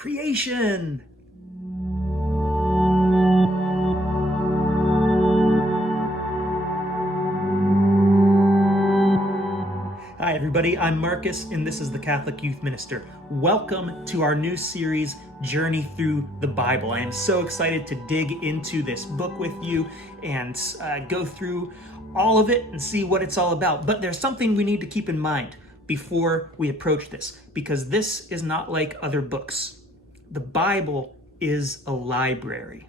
Creation. Hi everybody, I'm Marcus and this is the Catholic Youth Minister. Welcome to our new series, Journey Through the Bible. I am so excited to dig into this book with you and go through all of it and see what it's all about. But there's something we need to keep in mind before we approach this, because this is not like other books. The Bible is a library.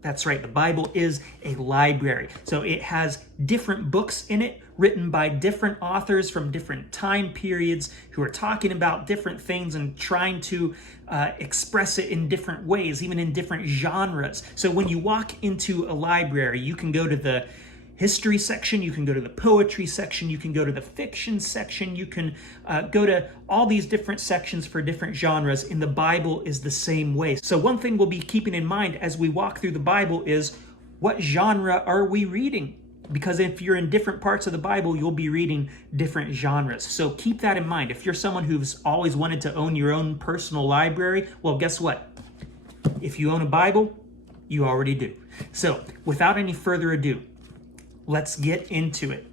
That's right, the Bible is a library. So it has different books in it, written by different authors from different time periods who are talking about different things and trying to express it in different ways, even in different genres. So when you walk into a library, you can go to the history section, you can go to the poetry section, you can go to the fiction section, you can go to all these different sections for different genres, and the Bible is the same way. So one thing we'll be keeping in mind as we walk through the Bible is, what genre are we reading? Because if you're in different parts of the Bible, you'll be reading different genres. So keep that in mind. If you're someone who's always wanted to own your own personal library, well, guess what? If you own a Bible, you already do. So without any further ado, let's get into it.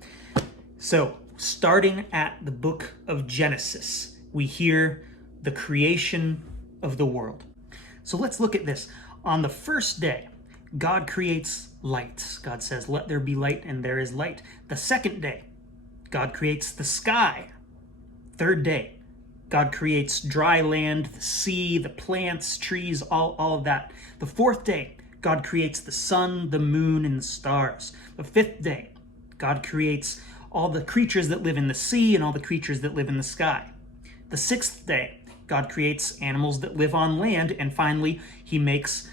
So, starting at the book of Genesis, we hear the creation of the world. So let's look at this. On the first day, God creates light. God says, "Let there be light," and there is light. The second day, God creates the sky. Third day, God creates dry land, the sea, the plants, trees, all of that. The fourth day, God creates the sun, the moon, and the stars. The fifth day, God creates all the creatures that live in the sea and all the creatures that live in the sky. The sixth day, God creates animals that live on land. And finally, he makes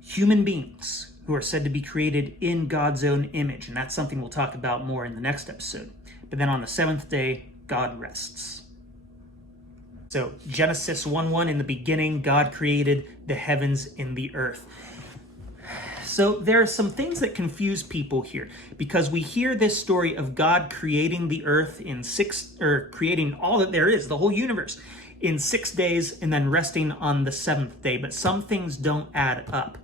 human beings who are said to be created in God's own image. And that's something we'll talk about more in the next episode. But then on the seventh day, God rests. So Genesis 1:1, in the beginning, God created the heavens and the earth. So there are some things that confuse people here, because we hear this story of God creating the earth in creating all that there is, the whole universe, in 6 days and then resting on the seventh day. But some things don't add up.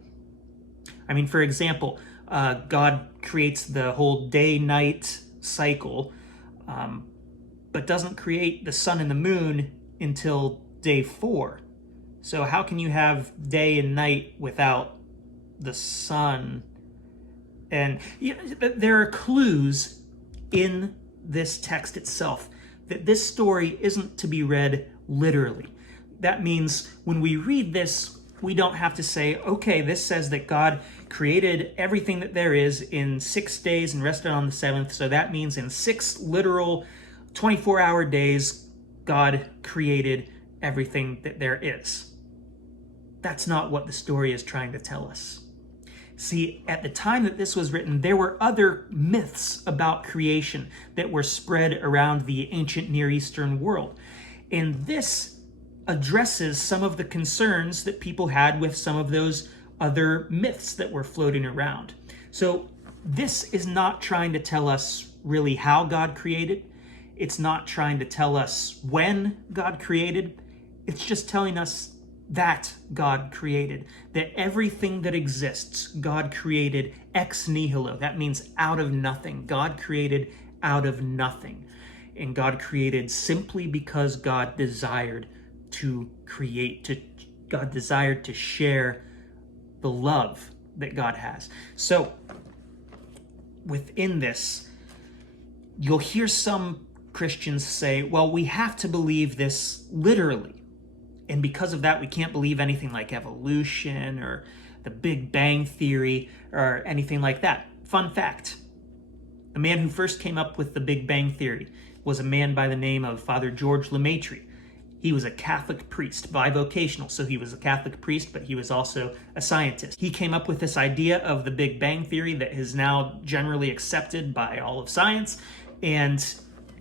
I mean, for example, God creates the whole day-night cycle, but doesn't create the sun and the moon until day 4. So how can you have day and night without the sun? And there are clues in this text itself that this story isn't to be read literally. That means when we read this, we don't have to say, okay, this says that God created everything that there is in 6 days and rested on the seventh, so that means in 6 literal 24-hour days, God created everything that there is. That's not what the story is trying to tell us. See, at the time that this was written, there were other myths about creation that were spread around the ancient Near Eastern world. And this addresses some of the concerns that people had with some of those other myths that were floating around. So this is not trying to tell us really how God created. It's not trying to tell us when God created. It's just telling us that God created, that everything that exists, God created ex nihilo. That means out of nothing. God created out of nothing. And God created simply because God desired to create, God desired to share the love that God has. So within this, you'll hear some Christians say, well, we have to believe this literally. And because of that, we can't believe anything like evolution or the Big Bang Theory or anything like that. Fun fact, the man who first came up with the Big Bang Theory was a man by the name of Father George Lemaitre. He was a Catholic priest, bivocational, so he was a Catholic priest, but he was also a scientist. He came up with this idea of the Big Bang Theory that is now generally accepted by all of science, and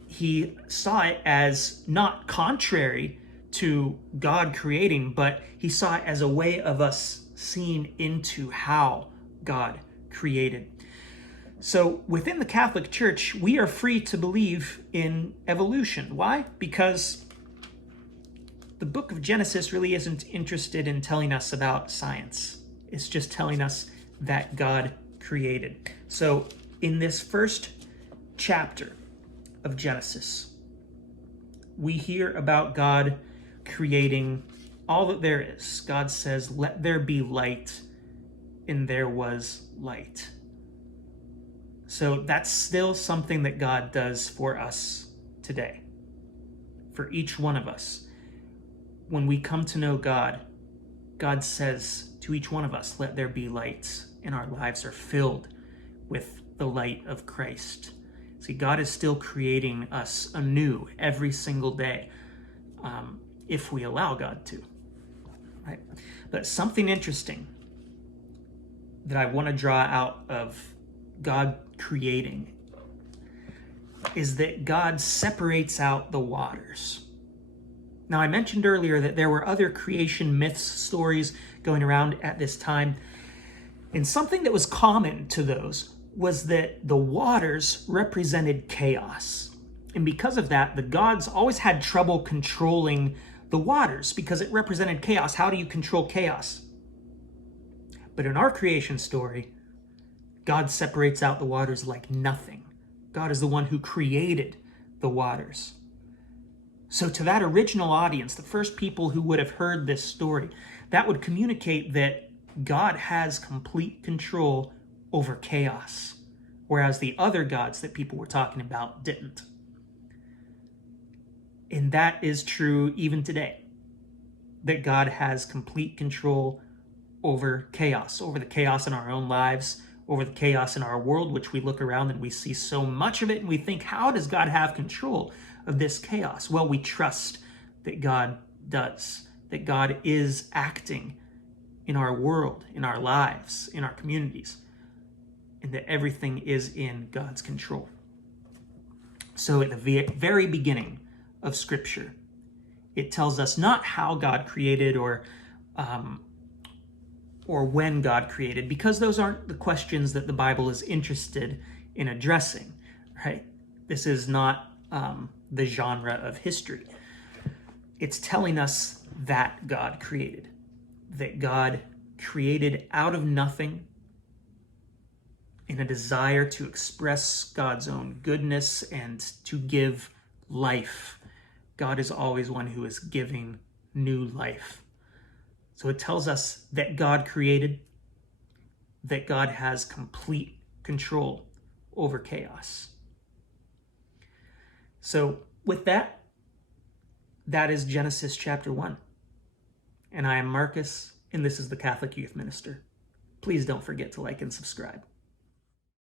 he saw it as not contrary to God creating, but he saw it as a way of us seeing into how God created. So within the Catholic Church, we are free to believe in evolution. Why? Because the book of Genesis really isn't interested in telling us about science. It's just telling us that God created. So in this first chapter of Genesis, we hear about God creating all that there is. God says, "Let there be light," and there was light. So that's still something that God does for us today, for each one of us. When we come to know God, God says to each one of us, "Let there be light," and our lives are filled with the light of Christ. See, God is still creating us anew every single day, if we allow God to. Right? But something interesting that I want to draw out of God creating is that God separates out the waters. Now, I mentioned earlier that there were other creation myths, stories going around at this time, and something that was common to those was that the waters represented chaos. And because of that, the gods always had trouble controlling the waters because it represented chaos. How do you control chaos? But in our creation story, God separates out the waters like nothing. God is the one who created the waters. So to that original audience, the first people who would have heard this story, that would communicate that God has complete control over chaos, whereas the other gods that people were talking about didn't. And that is true even today, that God has complete control over chaos, over the chaos in our own lives, over the chaos in our world, which we look around and we see so much of it, and we think, how does God have control of this chaos? Well, we trust that God does, that God is acting in our world, in our lives, in our communities, and that everything is in God's control. So at the very beginning of Scripture, it tells us not how God created or when God created, because those aren't the questions that the Bible is interested in addressing, right? This is not the genre of history. It's telling us that God created, that God created out of nothing in a desire to express God's own goodness and to give life. God is always one who is giving new life. So it tells us that God created, that God has complete control over chaos. So with that, that is Genesis chapter 1. And I am Marcus, and this is the Catholic Youth Minister. Please don't forget to like and subscribe.